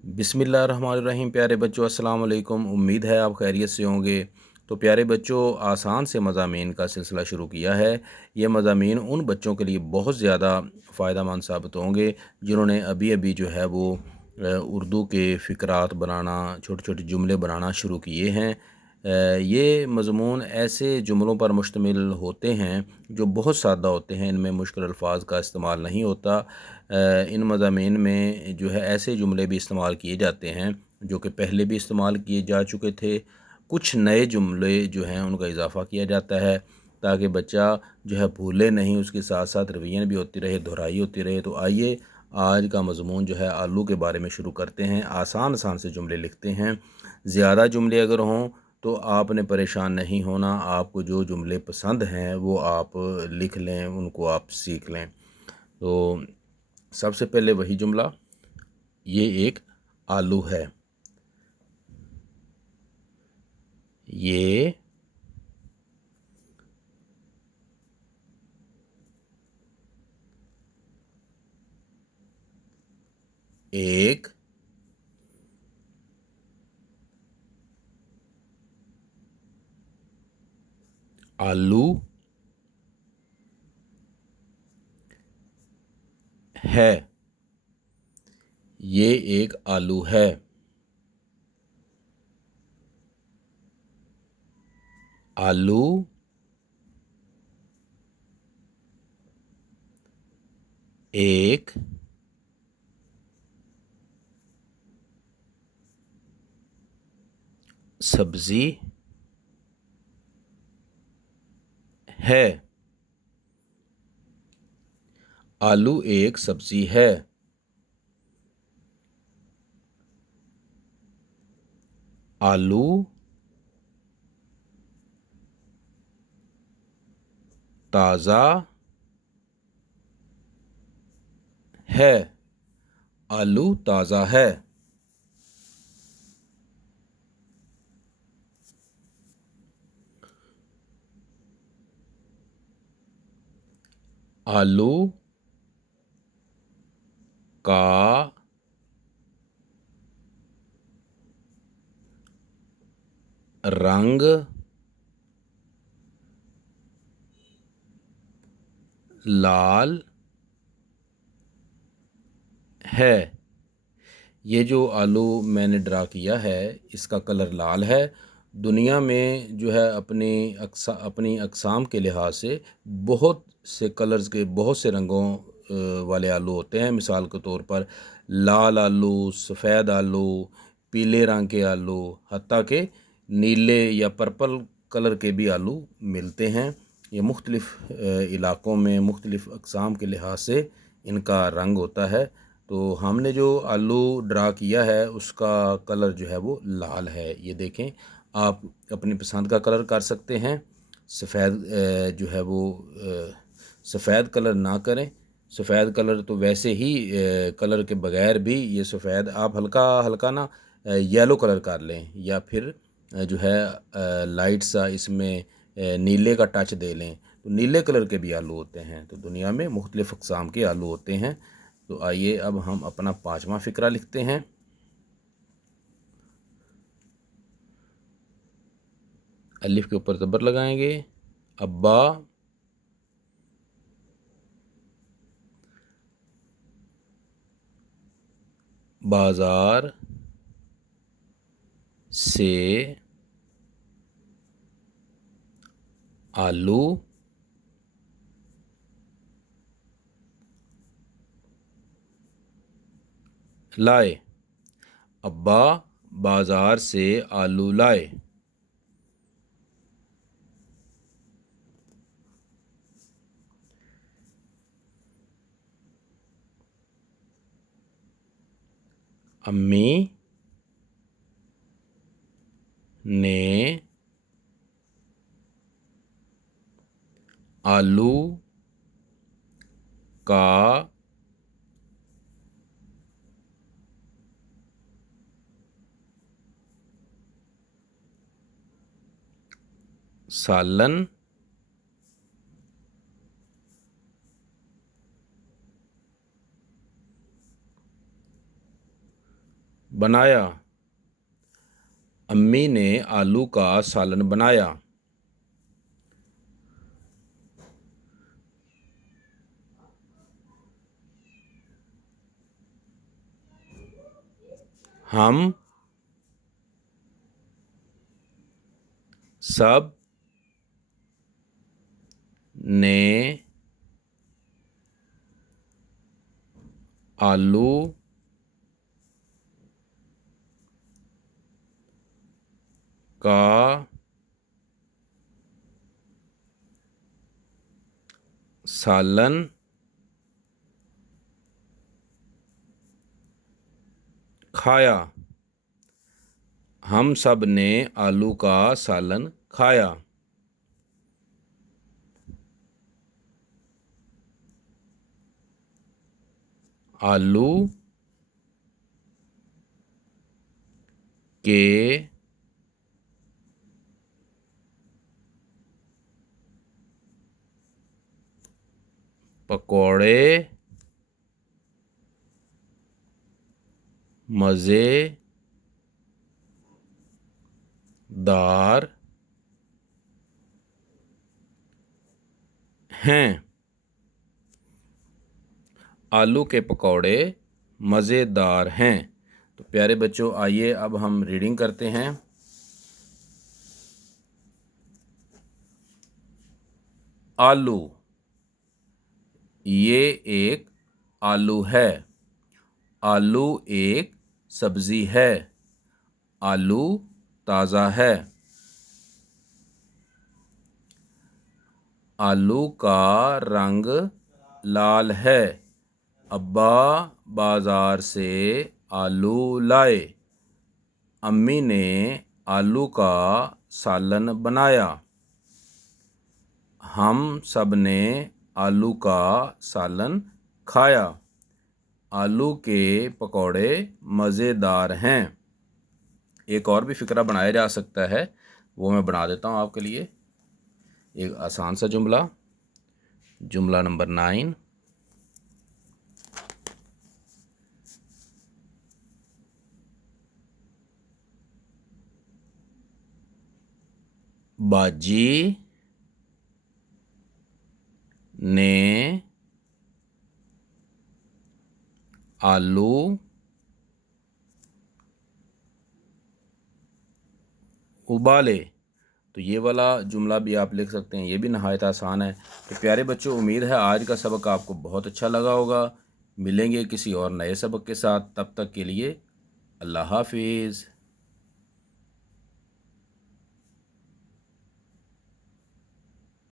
बिस्मिल्लाहिर्रहमानिर्रहीम। प्यारे बच्चों, अस्सलाम वालेकुम। उम्मीद है आप खैरियत से होंगे। तो प्यारे बच्चों, आसान से मज़ामीन का सिलसिला शुरू किया है। ये मज़ामीन उन बच्चों के लिए बहुत ज़्यादा फ़ायदेमंद साबित होंगे जिन्होंने अभी अभी जो है वो उर्दू के फ़िक़रात बनाना, छोटे छोटे जुमले बनाना शुरू किए हैं। ये मज़मून ऐसे जुमलों पर मुश्तमिल होते हैं जो बहुत सादा होते हैं, इनमें मुश्किल अल्फाज का इस्तेमाल नहीं होता। इन मज़ामीन में जो है ऐसे जुमले भी इस्तेमाल किए जाते हैं जो कि पहले भी इस्तेमाल किए जा चुके थे। कुछ नए जुमले जो हैं उनका इजाफ़ा किया जाता है ताकि बच्चा जो है भूले नहीं, उसके साथ साथ रिवीजन भी होती रहे, दोहराई होती रहे। तो आइए आज का मज़मून जो है आलू के बारे में शुरू करते हैं। आसान आसान से जुमले लिखते हैं। ज़्यादा जुमले अगर हों तो आपने परेशान नहीं होना। आपको जो जुमले पसंद हैं वो आप लिख लें, उनको आप सीख लें। तो सबसे पहले वही जुमला, ये एक आलू है। ये एक आलू है। ये एक आलू है। आलू एक सब्जी है। आलू एक सब्जी है। आलू ताज़ा है। आलू ताज़ा है। आलू का रंग लाल है। ये जो आलू मैंने ड्रा किया है इसका कलर लाल है। दुनिया में जो है अपनी अक़साम के लिहाज से बहुत से कलर्स के, बहुत से रंगों वाले आलू होते हैं। मिसाल के तौर पर लाल आलू, सफ़ेद आलू, पीले रंग के आलू, हत्ता के नीले या पर्पल कलर के भी आलू मिलते हैं। ये मुख्तलिफ़ इलाक़ों में मुख्तलिफ़ अक़साम के लिहाज से इनका रंग होता है। तो हमने जो आलू ड्रा किया है उसका कलर जो है वो लाल है। ये देखें, आप अपनी पसंद का कलर कर सकते हैं। सफ़ेद जो है वो सफ़ेद कलर ना करें। सफ़ेद कलर तो वैसे ही कलर के बगैर भी ये सफ़ेद आप हल्का हल्का ना येलो कलर कर लें, या फिर जो है लाइट सा इसमें नीले का टच दे लें। तो नीले कलर के भी आलू होते हैं। तो दुनिया में मुख्तलिफ़ अक़साम के आलू होते हैं। तो आइए अब हम अपना पाँचवा फ़िक्रा लिखते हैं। अलिफ के ऊपर ज़बर लगाएंगे। अब्बा बाज़ार से आलू लाए। अब्बा बाज़ार से आलू लाए। अम्मी ने आलू का सालन बनाया। अम्मी ने आलू का सालन बनाया। हम सब ने आलू का सालन खाया। हम सब ने आलू का सालन खाया। आलू के पकौड़े मज़ेदार हैं। आलू के पकौड़े मज़ेदार हैं। तो प्यारे बच्चों, आइए अब हम रीडिंग करते हैं। आलू, ये एक आलू है। आलू एक सब्ज़ी है। आलू ताज़ा है। आलू का रंग लाल है। अब्बा बाज़ार से आलू लाए। अम्मी ने आलू का सालन बनाया। हम सब ने आलू का सालन खाया। आलू के पकौड़े मज़ेदार हैं। एक और भी फ़िक्रा बनाया जा सकता है, वो मैं बना देता हूँ आपके लिए। एक आसान सा जुमला, जुमला नंबर 9। बाजी ने आलू उबाले। तो ये वाला जुमला भी आप लिख सकते हैं, ये भी नहायत आसान है। तो प्यारे बच्चों, उम्मीद है आज का सबक आपको बहुत अच्छा लगा होगा। मिलेंगे किसी और नए सबक के साथ, तब तक के लिए अल्लाह हाफिज़।